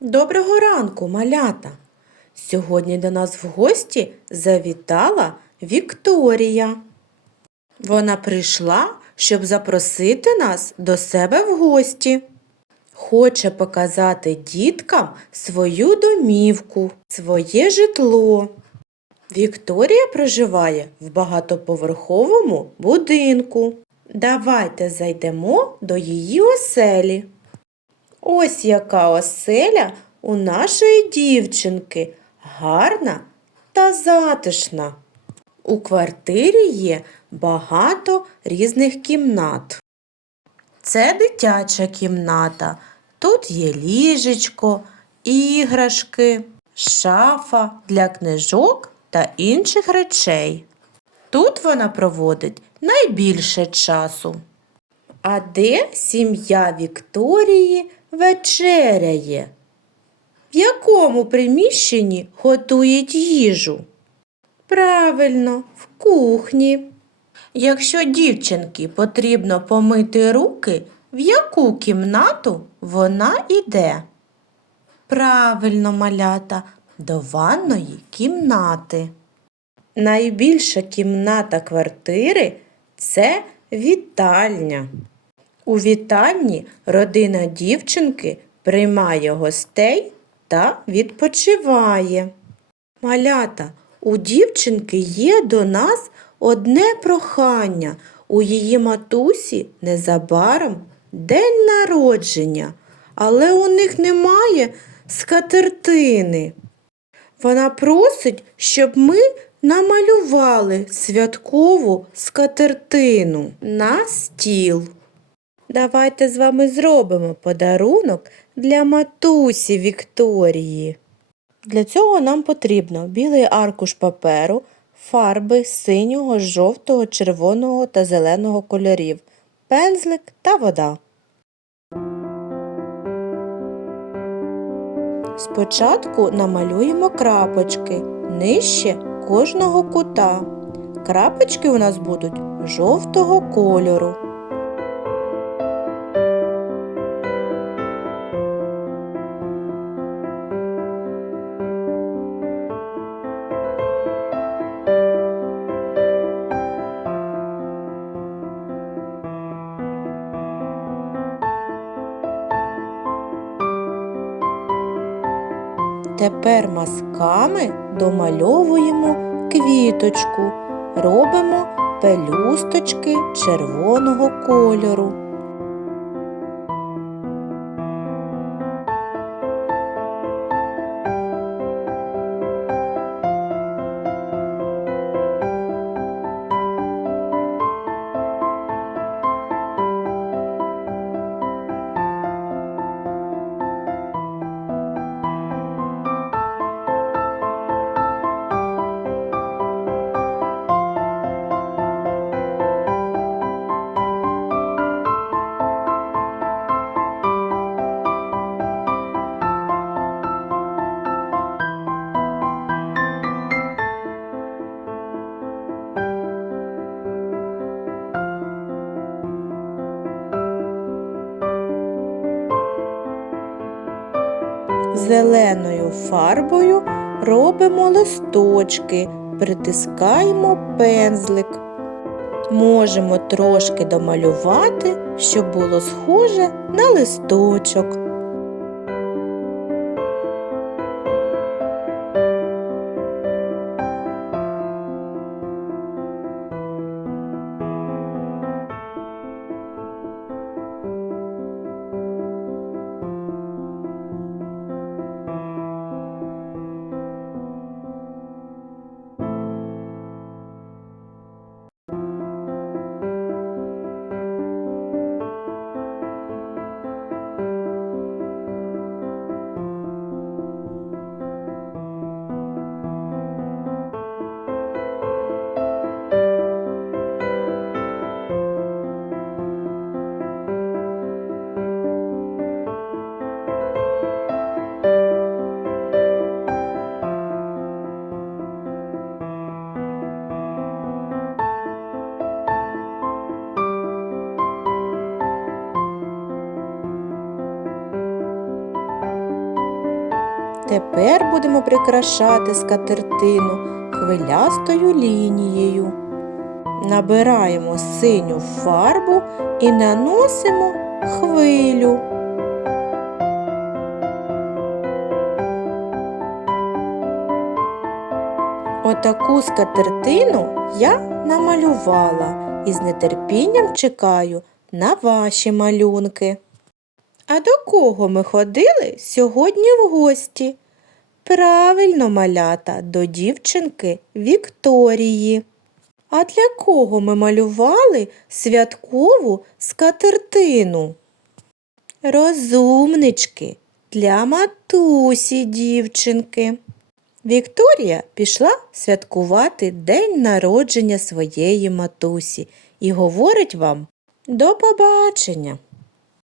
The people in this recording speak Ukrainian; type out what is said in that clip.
Доброго ранку, малята! Сьогодні до нас в гості завітала Вікторія. Вона прийшла, щоб запросити нас до себе в гості. Хоче показати діткам свою домівку, своє житло. Вікторія проживає в багатоповерховому будинку. Давайте зайдемо до її оселі. Ось яка оселя у нашої дівчинки гарна та затишна. У квартирі є багато різних кімнат. Це дитяча кімната. Тут є ліжечко, іграшки, шафа для книжок та інших речей. Тут вона проводить найбільше часу. А де сім'я Вікторії вечеряє? В якому приміщенні готують їжу? Правильно, в кухні. Якщо дівчинки потрібно помити руки, в яку кімнату вона йде? Правильно, малята, до ванної кімнати. Найбільша кімната квартири це вітальня. У вітальні родина дівчинки приймає гостей та відпочиває. Малята, у дівчинки є до нас одне прохання. У її матусі незабаром день народження, але у них немає скатертини. Вона просить, щоб ми намалювали святкову скатертину на стіл. Давайте з вами зробимо подарунок для матусі Вікторії. Для цього нам потрібно білий аркуш паперу, фарби синього, жовтого, червоного та зеленого кольорів, пензлик та вода. Спочатку намалюємо крапочки нижче кожного кута. Крапочки у нас будуть жовтого кольору. Тепер мазками домальовуємо квіточку, робимо пелюсточки червоного кольору. Зеленою фарбою робимо листочки, притискаємо пензлик. Можемо трошки домалювати, щоб було схоже на листочок. Тепер будемо прикрашати скатертину хвилястою лінією. Набираємо синю фарбу і наносимо хвилю. Отаку скатертину я намалювала і з нетерпінням чекаю на ваші малюнки. А до кого ми ходили сьогодні в гості? Правильно, малята, до дівчинки Вікторії. А для кого ми малювали святкову скатертину? Розумнички, для матусі дівчинки. Вікторія пішла святкувати день народження своєї матусі і говорить вам до побачення.